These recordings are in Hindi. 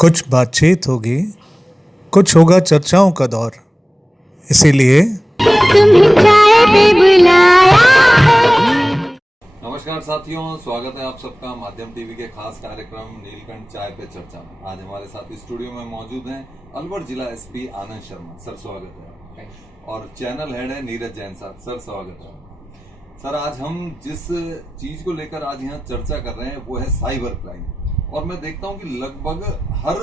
कुछ बातचीत होगी, कुछ होगा चर्चाओं का दौर। इसीलिए तुम्हें चाय पे बुलाया है। नमस्कार साथियों, स्वागत है आप सबका माध्यम टीवी के खास कार्यक्रम नीलकंठ चाय पे चर्चा में। आज हमारे साथ स्टूडियो में मौजूद हैं अलवर जिला एसपी आनंद शर्मा सर, स्वागत है। और चैनल हेड है नीरज जैन सर, स्वागत है। सर, आज हम जिस चीज को लेकर आज यहाँ चर्चा कर रहे हैं वो है साइबर क्राइम। और मैं देखता हूँ कि लगभग हर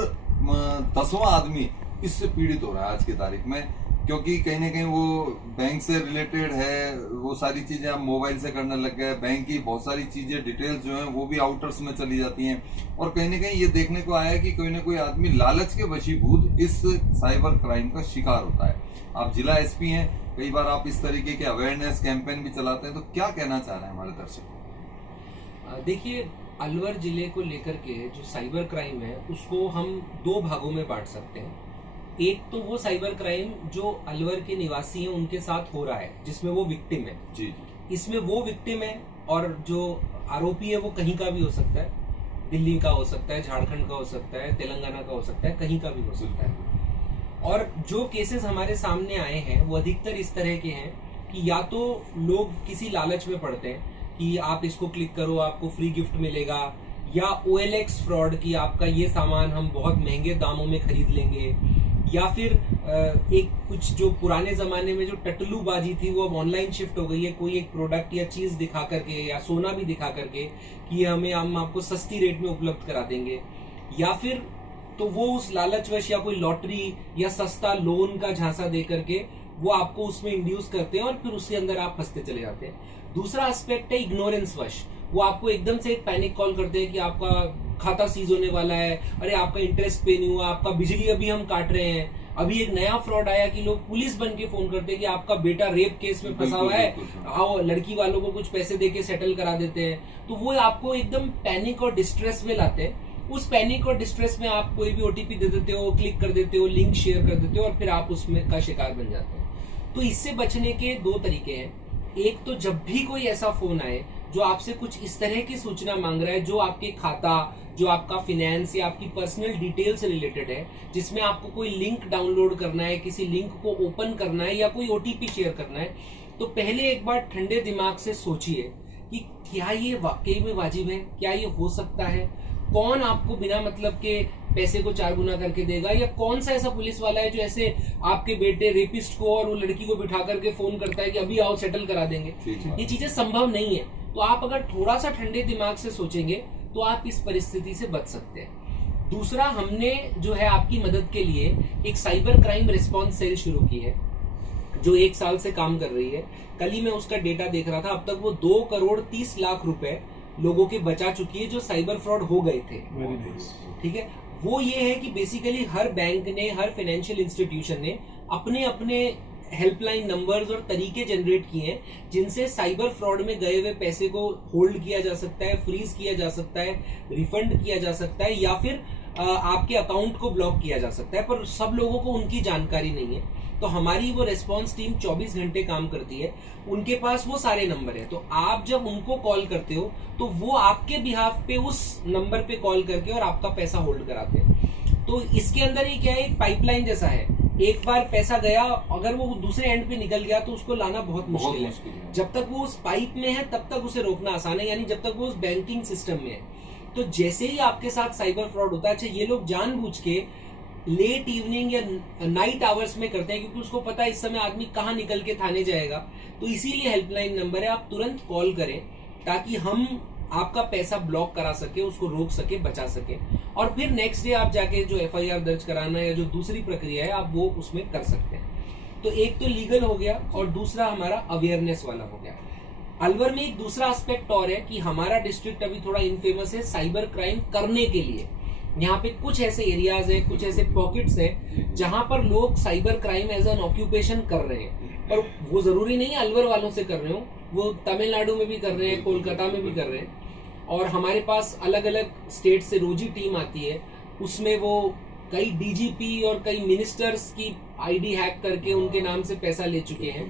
10वां आदमी इससे पीड़ित हो रहा है आज की तारीख में, क्योंकि कहीं ना कहीं वो बैंक से रिलेटेड है। वो सारी चीजें हम मोबाइल से करने लग गए। बैंक की बहुत सारी चीजें डिटेल्स जो हैं वो भी आउटर्स में चली जाती हैं। और कहीं ना कहीं ये देखने को आया है कि कोई ना कोई आदमी लालच के वशीभूत इस साइबर क्राइम का शिकार होता है। आप जिला एसपी हैं, कई बार आप इस तरीके के अवेयरनेस कैंपेन भी चलाते हैं, तो क्या कहना चाह रहे हैं हमारे दर्शक? देखिए, अलवर जिले को लेकर के जो साइबर क्राइम है उसको हम दो भागों में बांट सकते हैं। एक तो वो साइबर क्राइम जो अलवर के निवासी हैं उनके साथ हो रहा है, जिसमें वो विक्टिम है। जी जी। इसमें वो विक्टिम है और जो आरोपी है वो कहीं का भी हो सकता है, दिल्ली का हो सकता है, झारखंड का हो सकता है, तेलंगाना का हो सकता है, कहीं का भी हो सकता है। और जो केसेस हमारे सामने आए हैं वो अधिकतर इस तरह के हैं कि या तो लोग किसी लालच में पड़ते हैं कि आप इसको क्लिक करो, आपको फ्री गिफ्ट मिलेगा, या OLX फ्रॉड की आपका ये सामान हम बहुत महंगे दामों में खरीद लेंगे, या फिर एक कुछ जो पुराने जमाने में जो टटलू बाजी थी वो अब ऑनलाइन शिफ्ट हो गई है। कोई एक प्रोडक्ट या चीज दिखा करके या सोना भी दिखा करके कि हम आपको सस्ती रेट में उपलब्ध करा देंगे, या फिर तो वो उस लालचवश या कोई लॉटरी या सस्ता लोन का झांसा दे करके वो आपको उसमें इंड्यूस करते हैं और फिर उसके अंदर आप फंसते चले जाते हैं। दूसरा एस्पेक्ट है इग्नोरेंस वश। वो आपको एकदम से एक पैनिक कॉल करते हैं कि आपका खाता सीज होने वाला है, अरे आपका इंटरेस्ट पे नहीं हुआ, आपका बिजली अभी हम काट रहे हैं। अभी एक नया फ्रॉड आया कि लोग पुलिस बन के फोन करते हैं कि आपका बेटा रेप केस में फंसा हुआ है, आओ लड़की वालों को कुछ पैसे देके सेटल करा देते हैं। तो वो आपको एकदम पैनिक और डिस्ट्रेस में लाते हैं। उस पैनिक और डिस्ट्रेस में आप कोई भी OTP दे देते हो, क्लिक कर देते हो, लिंक शेयर कर देते हो और फिर आप उसमें का शिकार बन जाते हो। तो इससे बचने के दो तरीके हैं। एक तो जब भी कोई ऐसा फोन आए जो आपसे कुछ इस तरह की सूचना मांग रहा है जो आपके खाता, जो आपका फाइनेंस या आपकी पर्सनल डिटेल से रिलेटेड है, जिसमें आपको कोई लिंक डाउनलोड करना है, किसी लिंक को ओपन करना है या कोई OTP शेयर करना है, तो पहले एक बार ठंडे दिमाग से सोचिए कि क्या ये वाकई में वाजिब है, क्या ये हो सकता है। कौन आपको बिना मतलब के पैसे को 4 गुना करके देगा, या कौन सा ऐसा पुलिस वाला है जो ऐसे आपके बेटे रेपिस्ट को और वो लड़की को बिठा करके फोन करता है कि अभी आओ सेटल करा देंगे। ये चीजें संभव नहीं है। तो आप अगर थोड़ा सा ठंडे दिमाग से सोचेंगे तो आप इस परिस्थिति से बच सकते हैं। दूसरा, हमने जो है आपकी मदद के लिए एक साइबर क्राइम रिस्पॉन्स सेल शुरू की है जो 1 साल से काम कर रही है। कल ही मैं उसका डेटा देख रहा था, अब तक वो 2,30,00,000 रुपए लोगों के बचा चुकी है जो साइबर फ्रॉड हो गए थे। ठीक है, वो ये है कि बेसिकली हर बैंक ने, हर फाइनेंशियल इंस्टीट्यूशन ने अपने अपने हेल्पलाइन नंबर्स और तरीके जनरेट किए हैं जिनसे साइबर फ्रॉड में गए हुए पैसे को होल्ड किया जा सकता है, फ्रीज किया जा सकता है, रिफंड किया जा सकता है, या फिर आपके अकाउंट को ब्लॉक किया जा सकता है। पर सब लोगों को उनकी जानकारी नहीं है। तो हमारी वो रेस्पॉन्स टीम 24 घंटे काम करती है, उनके पास वो सारे नंबर है। तो आप जब उनको कॉल करते हो तो वो आपके बिहाफ पे उस नंबर पे कॉल करके और आपका पैसा होल्ड कराते हैं। तो इसके अंदर ही क्या है, एक पाइपलाइन जैसा है। एक बार पैसा गया, अगर वो दूसरे एंड पे निकल गया तो उसको लाना बहुत मुश्किल है। जब तक वो उस पाइप में है तब तक उसे रोकना आसान है, यानी जब तक वो उस बैंकिंग सिस्टम में है। तो जैसे ही आपके साथ साइबर फ्रॉड होता है, अच्छा ये लोग जानबूझ के लेट इवनिंग या नाइट आवर्स में करते हैं क्योंकि उसको पता है इस समय आदमी कहाँ निकल के थाने जाएगा। तो इसीलिए हेल्पलाइन नंबर है, आप तुरंत कॉल करें ताकि हम आपका पैसा ब्लॉक करा सके, उसको रोक सके, बचा सके, और फिर नेक्स्ट डे आप जाके जो FIR दर्ज कराना या जो दूसरी प्रक्रिया है आप वो उसमें कर सकते हैं। तो एक तो लीगल हो गया और दूसरा हमारा अवेयरनेस वाला हो गया। अलवर में एक दूसरा एस्पेक्ट और है कि हमारा डिस्ट्रिक्ट अभी थोड़ा इनफेमस है साइबर क्राइम करने के लिए। यहाँ पे कुछ ऐसे एरियाज है, कुछ ऐसे पॉकेट्स है जहां पर लोग cyber crime as an occupation कर रहे हैं। पर वो जरूरी नहीं है अलवर वालों से कर रहे हो, वो तमिलनाडु में भी कर रहे हैं, कोलकाता में भी कर रहे हैं। और हमारे पास अलग अलग स्टेट से रोजी टीम आती है, उसमें वो कई DGP और कई मिनिस्टर्स की ID हैक करके उनके नाम से पैसा ले चुके हैं।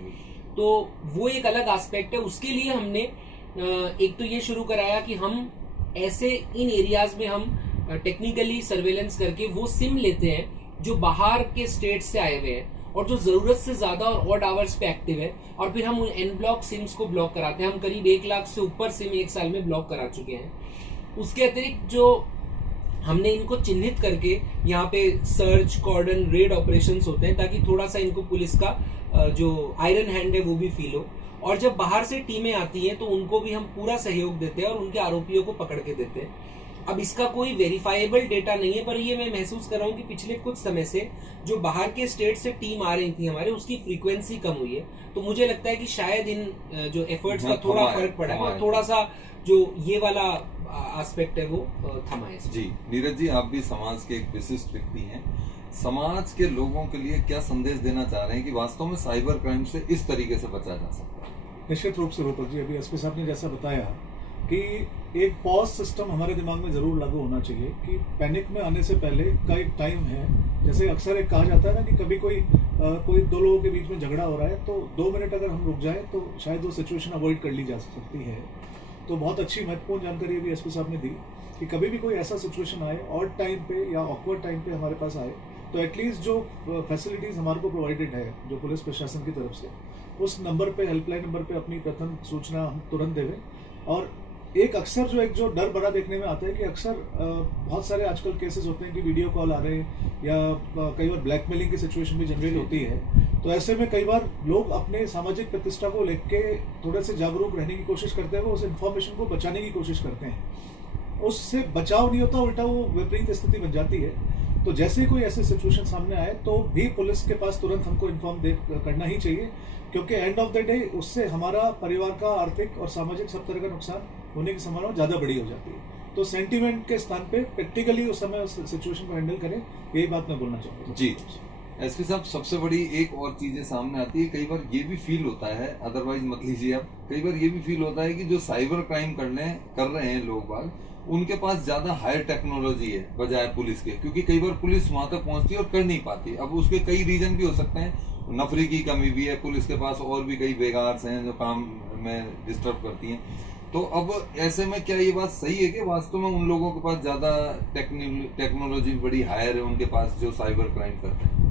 तो वो एक अलग एस्पेक्ट है। उसके लिए हमने एक तो ये शुरू कराया कि हम ऐसे इन एरियाज में हम टेक्निकली सर्वेलेंस करके वो सिम लेते हैं जो बाहर के स्टेट से आए हुए हैं और जो जरूरत से ज्यादा और ऑड आवर्स पे एक्टिव है, और फिर हम उन एन ब्लॉक सिम्स को ब्लॉक कराते हैं। हम करीब 1 लाख से ऊपर सिम 1 साल में ब्लॉक करा चुके हैं। उसके अतिरिक्त जो हमने इनको चिन्हित करके यहाँ पे सर्च, कॉर्डन, रेड ऑपरेशंस होते हैं ताकि थोड़ा सा इनको पुलिस का जो आयरन हैंड है वो भी फील हो। और जब बाहर से टीमें आती हैं तो उनको भी हम पूरा सहयोग देते हैं और उनके आरोपियों को पकड़ के देते हैं। अब इसका कोई वेरीफाइबल डेटा नहीं है, पर ये मैं महसूस कर रहा हूँ कि पिछले कुछ समय से जो बाहर के स्टेट से टीम आ रही थी हमारे, उसकी फ्रीक्वेंसी कम हुई है। तो मुझे लगता है कि शायद इन जो एफर्ट्स का थोड़ा फर्क पड़ा है और थोड़ा सा जो ये वाला एस्पेक्ट है वो थमा है। जी नीरज जी, आप भी समाज के एक विशिष्ट व्यक्ति हैं। समाज के लोगों के लिए क्या संदेश देना चाह रहे हैं कि वास्तव में साइबर क्राइम से इस तरीके से बचा जा सकता है? निश्चित रूप से रूपक जी, अभी एसपी साहब ने जैसा बताया कि एक पॉज सिस्टम हमारे दिमाग में जरूर लागू होना चाहिए कि पैनिक में आने से पहले का एक टाइम है। जैसे अक्सर एक कहा जाता है ना कि कभी कोई 2 लोगों के बीच में झगड़ा हो रहा है तो 2 मिनट अगर हम रुक जाए तो शायद वो सिचुएशन अवॉइड कर ली जा सकती है। तो बहुत अच्छी महत्वपूर्ण जानकारी अभी एसपी साहब ने दी कि कभी भी कोई ऐसा सिचुएशन आए, ऑड टाइम पे या ऑकवर्ड टाइम पे हमारे पास आए, तो एटलीस्ट जो फैसिलिटीज़ हमारे को प्रोवाइडेड है जो पुलिस प्रशासन की तरफ से, उस नंबर पे, हेल्पलाइन नंबर पे अपनी प्रथम सूचना हम तुरंत देवें। और एक जो डर बड़ा देखने में आता है कि अक्सर बहुत सारे आजकल केसेस होते हैं कि वीडियो कॉल आ रहे हैं या कई बार ब्लैकमेलिंग की सिचुएशन भी जनरेट होती है। तो ऐसे में कई बार लोग अपने सामाजिक प्रतिष्ठा को लेके थोड़े से जागरूक रहने की कोशिश करते हैं, वो उस इन्फॉर्मेशन को बचाने की कोशिश करते हैं। उससे बचाव नहीं होता, उल्टा वो विपरीत स्थिति बन जाती है। तो जैसे ही कोई ऐसी सिचुएशन सामने आए तो भी पुलिस के पास तुरंत हमको इन्फॉर्म करना ही चाहिए, क्योंकि एंड ऑफ द डे उससे हमारा परिवार का आर्थिक और सामाजिक सब तरह का नुकसान होने की संभावना ज़्यादा बड़ी हो जाती है। तो सेंटीमेंट के स्थान पे प्रैक्टिकली उस समय उस सिचुएशन को हैंडल करें, यही बात मैं बोलना चाहता हूँ। जी एसपी साहब, सबसे बड़ी एक और चीजें सामने आती है, कई बार ये भी फील होता है, अदरवाइज मत लीजिए आप, कई बार ये भी फील होता है कि जो साइबर क्राइम कर रहे हैं लोग बाग, उनके पास ज्यादा हायर टेक्नोलॉजी है बजाय पुलिस के, क्योंकि कई बार पुलिस वहां तक पहुंचती है और कर नहीं पाती। अब उसके कई रीजन भी हो सकते हैं, नफरी की कमी भी है, पुलिस के पास और भी कई बेगार्स हैं जो काम में डिस्टर्ब करती हैं। तो अब ऐसे में क्या ये बात सही है कि वास्तव में उन लोगों के पास ज्यादा टेक्नोलॉजी बड़ी हायर है उनके पास जो साइबर क्राइम करते हैं?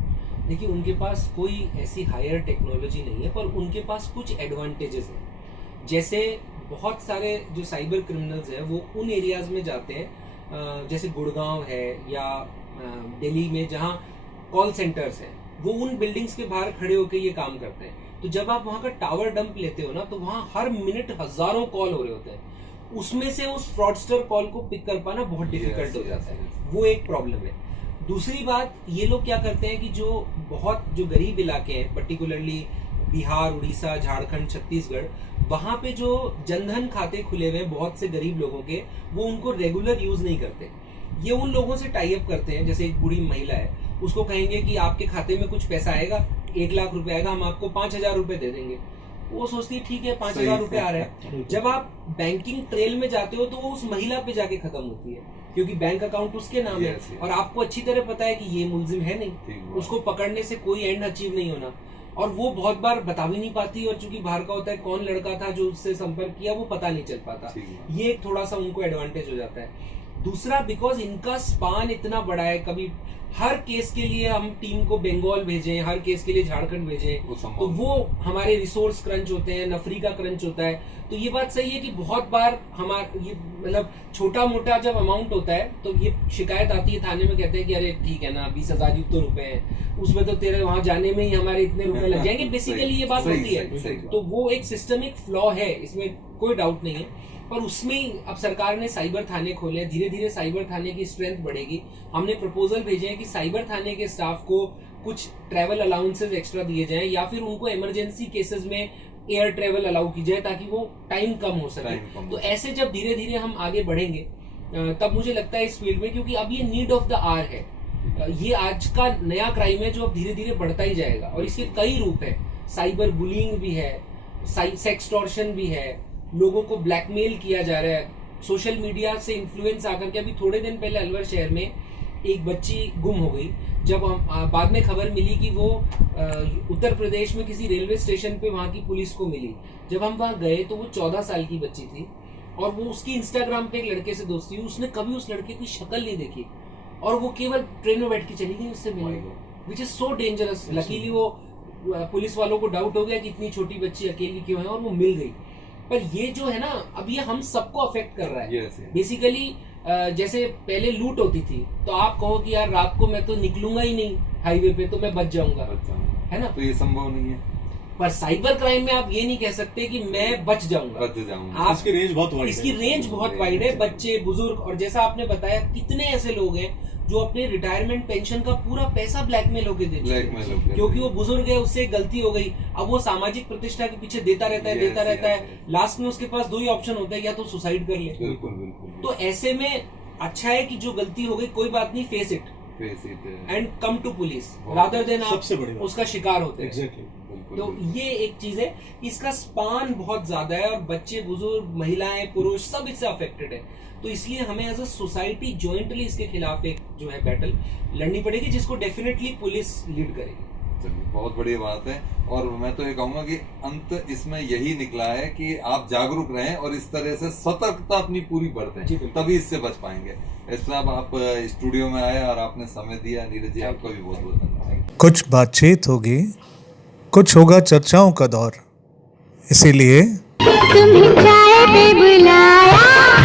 देखिए, उनके पास कोई ऐसी हायर टेक्नोलॉजी नहीं है, पर उनके पास कुछ एडवांटेजेस हैं। जैसे बहुत सारे जो साइबर क्रिमिनल्स हैं वो उन एरियाज में जाते हैं, जैसे गुड़गांव है या दिल्ली में जहाँ कॉल सेंटर्स हैं, वो उन बिल्डिंग्स के बाहर खड़े होकर ये काम करते हैं। तो जब आप वहाँ का टावर डंप लेते हो ना, तो वहाँ हर मिनट हजारों कॉल हो रहे होते हैं। उसमें से उस फ्रॉडस्टर कॉल को पिक कर पाना बहुत डिफिकल्ट हो जाता है। वो एक प्रॉब्लम है। दूसरी बात, ये लोग क्या करते हैं कि जो गरीब इलाके हैं, पर्टिकुलरली बिहार, उड़ीसा, झारखंड, छत्तीसगढ़, वहां पे जो जनधन खाते खुले हुए हैं बहुत से गरीब लोगों के, वो उनको रेगुलर यूज नहीं करते। ये उन लोगों से टाई अप करते हैं, जैसे एक बूढ़ी महिला है, उसको कहेंगे कि आपके खाते में कुछ पैसा आएगा, 1 लाख रुपए आएगा, हम आपको 5,000 रुपए दे देंगे। वो सोचती है ठीक है 5,000 रुपए आ रहे हैं। जब आप बैंकिंग ट्रेल में जाते हो तो वो उस महिला पे जाके खत्म होती है, क्योंकि बैंक अकाउंट उसके नाम है और आपको अच्छी तरह पता है कि ये मुलजिम है नहीं, उसको पकड़ने से कोई एंड अचीव नहीं होना। और वो बहुत बार बता भी नहीं पाती, और चूंकि बाहर का होता है, कौन लड़का था जो उससे संपर्क किया वो पता नहीं चल पाता। ये एक थोड़ा सा उनको एडवांटेज हो जाता है। दूसरा, बिकॉज इनका स्पान इतना बड़ा है, कभी हर केस के लिए हम टीम को बंगाल भेजें, हर केस के लिए झारखंड भेजें, तो वो हमारे रिसोर्स क्रंच होते हैं, नफरी का क्रंच होता है। तो ये बात सही है कि बहुत बार ये मतलब छोटा मोटा जब अमाउंट होता है तो ये शिकायत आती है थाने में, कहते हैं कि अरे ठीक है ना, 20,000 ही तो रुपए हैं, उसमें तो तेरे वहां जाने में ही हमारे इतने रुपए लग जाएंगे। बेसिकली ये बात होती है। तो वो एक सिस्टमिक फ्लॉ है, इसमें कोई डाउट नहीं है। पर उसमें ही अब सरकार ने साइबर थाने खोले, धीरे धीरे साइबर थाने की स्ट्रेंथ बढ़ेगी। हमने प्रपोजल भेजे हैं कि साइबर थाने के स्टाफ को कुछ ट्रैवल अलाउंसेस एक्स्ट्रा दिए जाएं, या फिर उनको इमरजेंसी केसेस में एयर ट्रैवल अलाउ की जाए ताकि वो टाइम कम हो सके। तो ऐसे जब धीरे धीरे हम आगे बढ़ेंगे तब मुझे लगता है इस फील्ड में, क्योंकि अब ये नीड ऑफ द आवर है, ये आज का नया क्राइम है जो अब धीरे धीरे बढ़ता ही जाएगा। और इसके कई रूप है, साइबर बुलिंग भी है, सेक्सटॉर्शन भी है, लोगों को ब्लैकमेल किया जा रहा है, सोशल मीडिया से इन्फ्लुएंस आकर के। अभी थोड़े दिन पहले अलवर शहर में एक बच्ची गुम हो गई, जब हम बाद में खबर मिली कि वो उत्तर प्रदेश में किसी रेलवे स्टेशन पे वहां की पुलिस को मिली। जब हम वहां गए तो वो 14 साल की बच्ची थी और वो उसकी इंस्टाग्राम पे एक लड़के से दोस्ती हुई, उसने कभी उस लड़के की शक्ल नहीं देखी और वो केवल ट्रेन में बैठ के चली गई उससे मिलने, which is so dangerous. Luckily वो पुलिस वालों को डाउट हो गया कि इतनी छोटी बच्ची अकेली क्यों है और वो मिल गई। पर ये जो है ना, अब ये हम सबको अफेक्ट कर रहा है बेसिकली। जैसे पहले लूट होती थी तो आप कहो कि यार रात को मैं तो निकलूंगा ही नहीं हाईवे पे, तो मैं बच जाऊंगा, है ना? तो ये संभव नहीं है। पर साइबर क्राइम में आप ये नहीं कह सकते कि मैं बच जाऊंगा। आप इसकी रेंज बहुत वाइड है। इसकी रेंज बहुत वाइड है, बच्चे, बुजुर्ग, और जैसा आपने बताया कितने ऐसे लोग हैं जो अपने रिटायरमेंट पेंशन का पूरा पैसा ब्लैकमेल होके देते हैं, क्योंकि वो बुजुर्ग है, उससे गलती हो गई, अब वो सामाजिक प्रतिष्ठा के पीछे देता रहता है, लास्ट में उसके पास दो ही ऑप्शन होता है, या तो सुसाइड कर ले। बिल्कुल। तो ऐसे में अच्छा है कि जो गलती हो गई कोई बात नहीं, face it and come to police rather than आप उसका शिकार होते हैं। तो ये एक चीज है, इसका स्पान बहुत ज्यादा है और बच्चे, बुजुर्ग, महिलाएं, पुरुष सब इससे अफेक्टेड है। तो इसलिए हमें एज अ सोसाइटी जॉइंटली इसके खिलाफ एक जो है बैटल लड़नी पड़ेगी, जिसको डेफिनेटली पुलिस लीड करेगी। चलिए, बहुत बड़ी बात है। और मैं तो ये कहूंगा कि अंत इसमें यही निकला है कि आप जागरूक रहें और इस तरह से सतर्कता अपनी पूरी बरतें, तभी इससे बच पाएंगे। एस साहब, आप स्टूडियो में आए और आपने समय दिया। नीरज जी, आपका भी बहुत बहुत धन्यवाद। कुछ बातचीत होगी, कुछ होगा चर्चाओं का दौर, इसीलिए तुम्हें चाय पे बुलाया